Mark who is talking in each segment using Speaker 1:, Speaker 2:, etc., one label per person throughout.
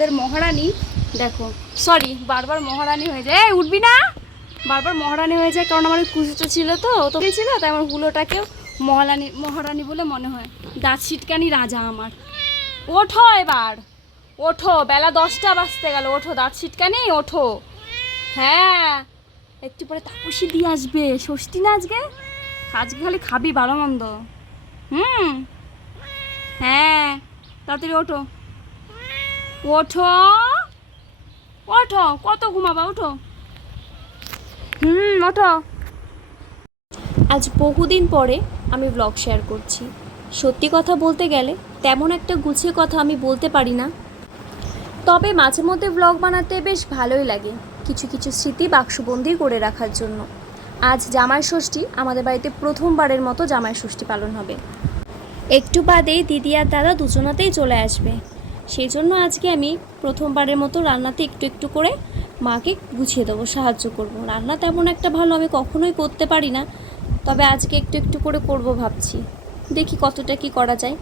Speaker 1: আমাদের মহারানী, দেখো সরি বারবার মহারানী হয়ে যায়। উঠবি না? বারবার মহারানী হয়ে যায়, কারণ আমার কুচুটো ছিল তো তো ছিল, তাই আমার হুলোটাকেও মহারানী মহারানী বলে মনে হয়। দাঁত ছিটকানি রাজা আমার। ওঠো এবার, ওঠো, বেলা দশটা বাজতে গেল, ওঠো দাঁত ছিটকানি, ওঠো। হ্যাঁ একটু পরে তাপসী দিয়ে আসবে। ষষ্ঠী না আজকে? আজকে খালি খাবি ভালো মন্দ। হুম হ্যাঁ তাড়াতাড়ি ওঠো। ওঠো। ওঠো, কত ঘুমাবা, ওঠো। হুম, ওঠো।
Speaker 2: আজ বহুদিন পরে আমি ব্লগ শেয়ার করছি। সত্যি কথা বলতে গেলে তেমন একটা গুছিয়ে কথা আমি বলতে পারি না। তবে মাঝে মধ্যে ব্লগ বানাতে বেশ ভালোই লাগে কিছু কিছু স্মৃতি বাক্সবন্দি করে রাখার জন্য। আজ জামাই ষষ্ঠী, আমাদের বাড়িতে প্রথমবারের মতো জামাই ষষ্ঠী পালন হবে। একটু বাদেই দিদি আর দাদা দুজনাতেই চলে আসবে। সেই জন্য আজকে আমি প্রথমবারের মতো রান্নাতে একটু একটু করে মাকে গুছিয়ে দেবো, সাহায্য করব। রান্না তেমন একটা ভালো আমি কখনোই করতে পারি না, তবে আজকে একটু একটু করে করব ভাবছি। দেখি কতটা কি করা যায়।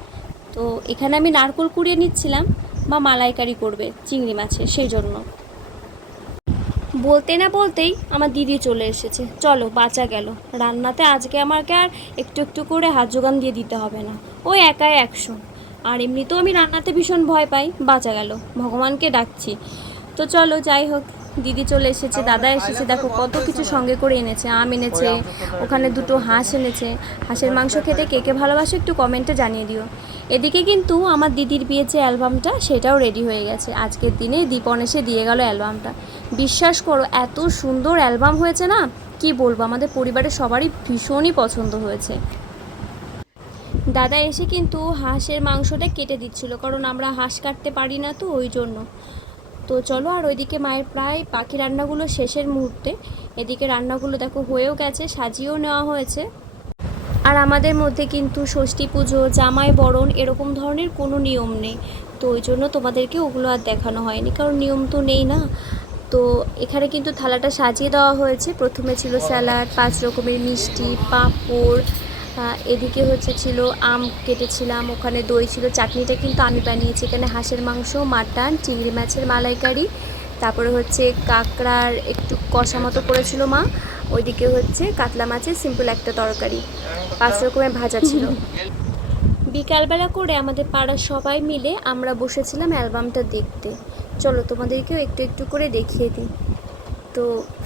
Speaker 2: তো এখানে আমি নারকোল কুড়িয়ে নিচ্ছিলাম বা মালাইকারি করবে চিংড়ি মাছের, সেই জন্য। বলতে না বলতেই আমার দিদি চলে এসেছে। চলো, বাঁচা গেল। রান্নাতে আজকে আমাকে আর একটু একটু করে হাত জোগান দিয়ে দিতে হবে না। ওই একাই একশো। আর এমনিতেও আমি রান্নাতে ভীষণ ভয় পাই। বাঁচা গেল। ভগবানকে ডাকছি। তো চলো, যাই হোক, দিদি চলে এসেছে, দাদা এসেছে। দেখো কত কিছু সঙ্গে করে এনেছে, আম এনেছে, ওখানে দুটো হাঁস এনেছে। হাঁসের মাংস খেতে কে কে ভালোবাসো একটু কমেন্টে জানিয়ে দিও। এদিকে কিন্তু আমার দিদির বিয়ের যে অ্যালবামটা, সেটাও রেডি হয়ে গেছে। আজকের দিনে দীপন এসে দিয়ে গেল অ্যালবামটা। বিশ্বাস করো, এত সুন্দর অ্যালবাম হয়েছে না, কি বলব? আমাদের পরিবারের সবারই ভীষণই পছন্দ হয়েছে। দাদা এসে কিন্তু হাঁসের মাংসটা কেটে দিচ্ছিল, কারণ আমরা হাঁস কাটতে পারি না তো ওই জন্য। তো চলো আর ওইদিকে মায়ের প্রায় পাখি রান্নাগুলো শেষের মুহূর্তে। এদিকে রান্নাগুলো দেখো হয়েও গেছে, সাজিয়েও নেওয়া হয়েছে। আর আমাদের মধ্যে কিন্তু ষষ্ঠী পুজো, জামাই বরণ এরকম ধরনের কোনো নিয়ম নেই। তো ওই জন্য তোমাদেরকে ওগুলো আর দেখানো হয়নি, কারণ নিয়ম তো নেই না। তো এখানে কিন্তু থালাটা সাজিয়ে দেওয়া হয়েছে। প্রথমে ছিল স্যালাড, পাঁচ রকমের মিষ্টি, পাঁপড় এদিকে হচ্ছে ছিল আম কেটেছিলাম, ওখানে দই ছিল, চাটনিটা কিন্তু আমি বানিয়েছি। এখানে হাঁসের মাংস, মাটন, চিংড়ি মাছের মালাইকারি, তারপরে হচ্ছে কাঁকড়ার একটু কষা মতো করেছিল মা, ওইদিকে হচ্ছে কাতলা মাছের সিম্পল একটা তরকারি, পাঁচ রকমের ভাজা ছিল। বিকালবেলা করে আমাদের পাড়ার সবাই মিলে আমরা বসেছিলাম অ্যালবামটা দেখতে। চলো তোমাদেরকেও একটু একটু করে দেখিয়ে দিই। তো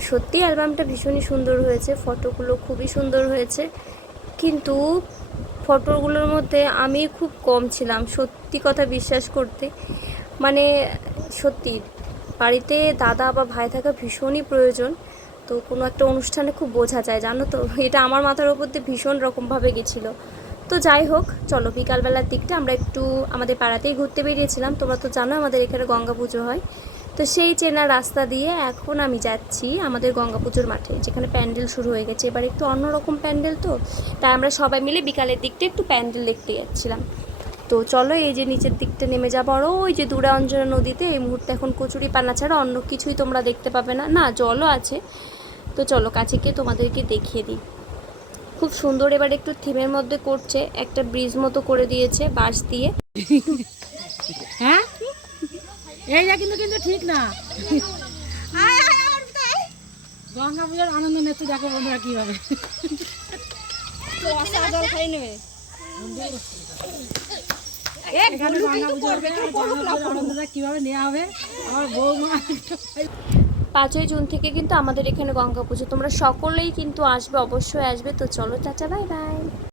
Speaker 2: সত্যি অ্যালবামটা ভীষণই সুন্দর হয়েছে, ফটোগুলো খুবই সুন্দর হয়েছে। কিন্তু ফটোগুলোর মধ্যে আমি খুব কম ছিলাম, সত্যি কথা বিশ্বাস করতে। মানে সত্যি, বাড়িতে দাদা বা ভাই থাকা ভীষণই প্রয়োজন। তো কোনো একটা অনুষ্ঠানে খুব বোঝা যায়, জানো তো? এটা আমার মাথার ওপর দিয়ে ভীষণ রকমভাবে গেছিল। তো যাই হোক, চলো বিকালবেলার দিকটা আমরা একটু আমাদের পাড়াতেই ঘুরতে বেরিয়েছিলাম। তোমরা তো জানো আমাদের এখানে গঙ্গা পুজো হয়। তো সেই চেনা রাস্তা দিয়ে এখন আমি যাচ্ছি আমাদের গঙ্গা পুজোর মাঠে, যেখানে প্যান্ডেল শুরু হয়ে গেছে। এবার একটু অন্যরকম প্যান্ডেল তো তাই আমরা সবাই মিলে বিকালের দিকটা একটু প্যান্ডেল দেখতে যাচ্ছিলাম। তো চলো এই যে নিচের দিকটা নেমে যাব, আর ওই যে দূরে অঞ্জনা নদীতে এই মুহূর্তে এখন কচুরি পানা ছাড়া অন্য কিছুই তোমরা দেখতে পাবে না। না, জলও আছে। তো চলো কাছে গিয়ে তোমাদেরকে দেখিয়ে দিই। খুব সুন্দর এবার একটু থিমের মধ্যে করছে, একটা ব্রিজ মতো করে দিয়েছে বাঁশ দিয়ে।
Speaker 3: হ্যাঁ? এইটা কিন্তু কিন্তু ঠিক না। গঙ্গা পুজোর আনন্দ দেখো বন্ধুরা কীভাবে। নেওয়া হবে? আমার বৌমা
Speaker 2: পাঁচই জুন থেকে কিন্তু আমাদের এখানে গঙ্গা পুজো। তোমরা সকলেই কিন্তু আসবে অবশ্যই আসবে। তো চলো চাচা বাই বাই।